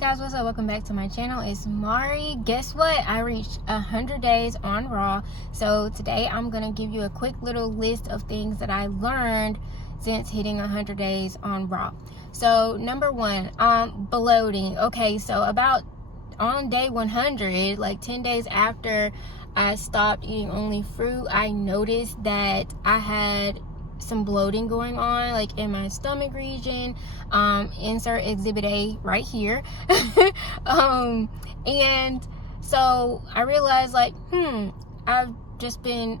guys, what's up? Welcome back to my channel. It's Mari. Guess what? I reached 100 days on Raw. So today I'm gonna give you a quick little list of things that I learned since hitting 100 days on Raw. So number one, bloating. Okay, so about on day 100, like 10 days after I stopped eating only fruit, I noticed that I had some bloating going on, like in my stomach region. Insert exhibit A right here. And so I realized, like, I've just been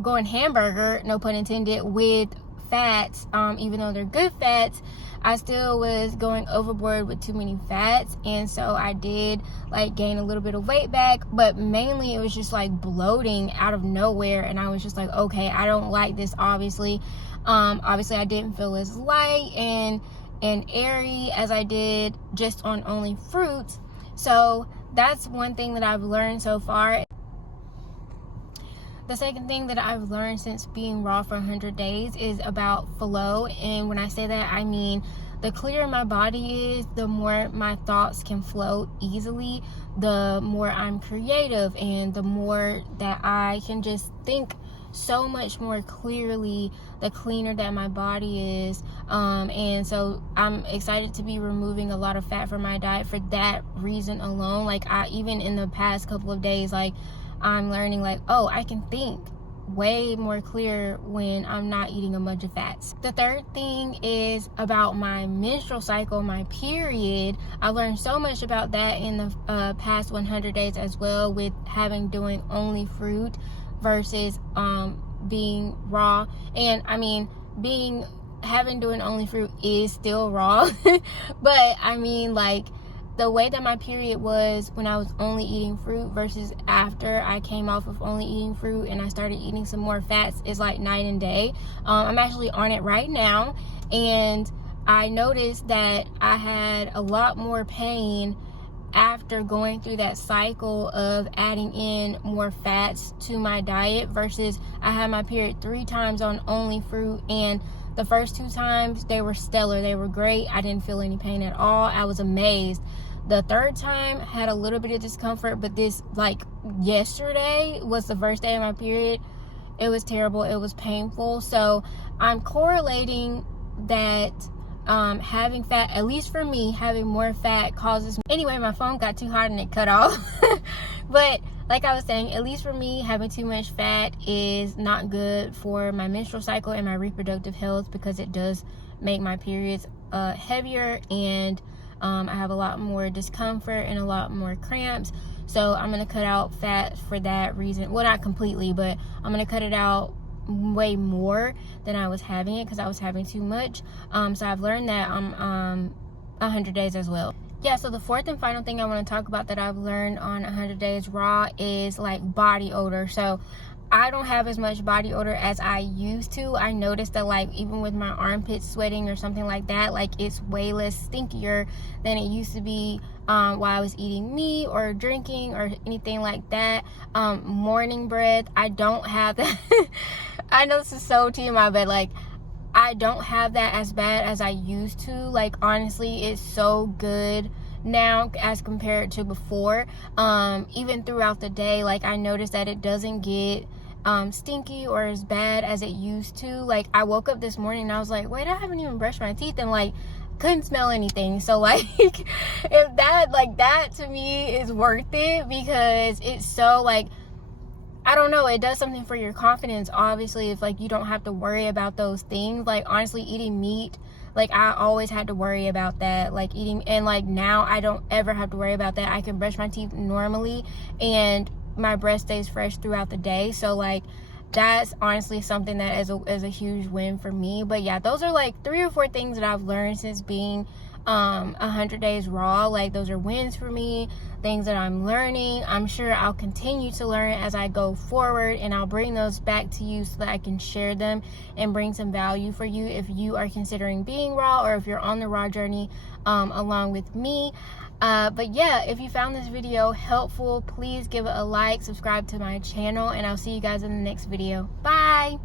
going hamburger, no pun intended, with fats. Even though they're good fats, I still was going overboard with too many fats, and so I did like gain a little bit of weight back, but mainly it was just like bloating out of nowhere, and I was just like, okay, I don't like this. Obviously I didn't feel as light and airy as I did just on only fruits. So that's one thing that I've learned so far. The second thing that I've learned since being raw for 100 days is about flow. And when I say that, I mean the clearer my body is, the more my thoughts can flow easily, the more I'm creative, and the more that I can just think so much more clearly, the cleaner that my body is. And so I'm excited to be removing a lot of fat from my diet for that reason alone. Like, I even in the past couple of days, like, I'm learning, like, oh, I can think way more clear when I'm not eating a bunch of fats. The third thing is about my menstrual cycle, my period. I learned so much about that in the past 100 days as well, with doing only fruit versus being raw. And I mean, doing only fruit is still raw. But I mean, like, the way that my period was when I was only eating fruit versus after I came off of only eating fruit and I started eating some more fats is like night and day. I'm actually on it right now, and I noticed that I had a lot more pain after going through that cycle of adding in more fats to my diet versus I had my period 3 times on only fruit, and the first 2 times they were stellar. They were great. I didn't feel any pain at all. I was amazed. The third time had a little bit of discomfort, but this, like, yesterday was the first day of my period. It was terrible. It was painful. So I'm correlating that having fat, at least for me, having more fat causes. Anyway, my phone got too hot and it cut off. But like I was saying, at least for me, having too much fat is not good for my menstrual cycle and my reproductive health, because it does make my periods heavier, and I have a lot more discomfort and a lot more cramps. So I'm going to cut out fat for that reason. Well, not completely, but I'm going to cut it out way more than I was having it, because I was having too much. So I've learned that I'm 100 days as well. Yeah, so the fourth and final thing I want to talk about that I've learned on 100 days raw is like body odor. So I don't have as much body odor as I used to. I noticed that, like, even with my armpits sweating or something like that, like, it's way less stinkier than it used to be while I was eating meat or drinking or anything like that. Morning breath, I don't have that. I know this is so TMI, but like, I don't have that as bad as I used to. Like, honestly, it's so good now as compared to before. Even throughout the day, like, I noticed that it doesn't get stinky or as bad as it used to. Like, I woke up this morning and I was like, wait, I haven't even brushed my teeth, and like, couldn't smell anything. So like, if that to me is worth it, because it's so, like, I don't know, it does something for your confidence, obviously, if like you don't have to worry about those things. Like, honestly, eating meat, like, I always had to worry about that, like eating, and like now I don't ever have to worry about that. I can brush my teeth normally and my breath stays fresh throughout the day. So like, that's honestly something that is a huge win for me. But yeah, those are like 3 or 4 things that I've learned since being 100 days raw. Like, those are wins for me, things that I'm learning. I'm sure I'll continue to learn as I go forward, and I'll bring those back to you so that I can share them and bring some value for you if you are considering being raw, or if you're on the raw journey along with me. But yeah, if you found this video helpful, please give it a like, subscribe to my channel, and I'll see you guys in the next video. Bye.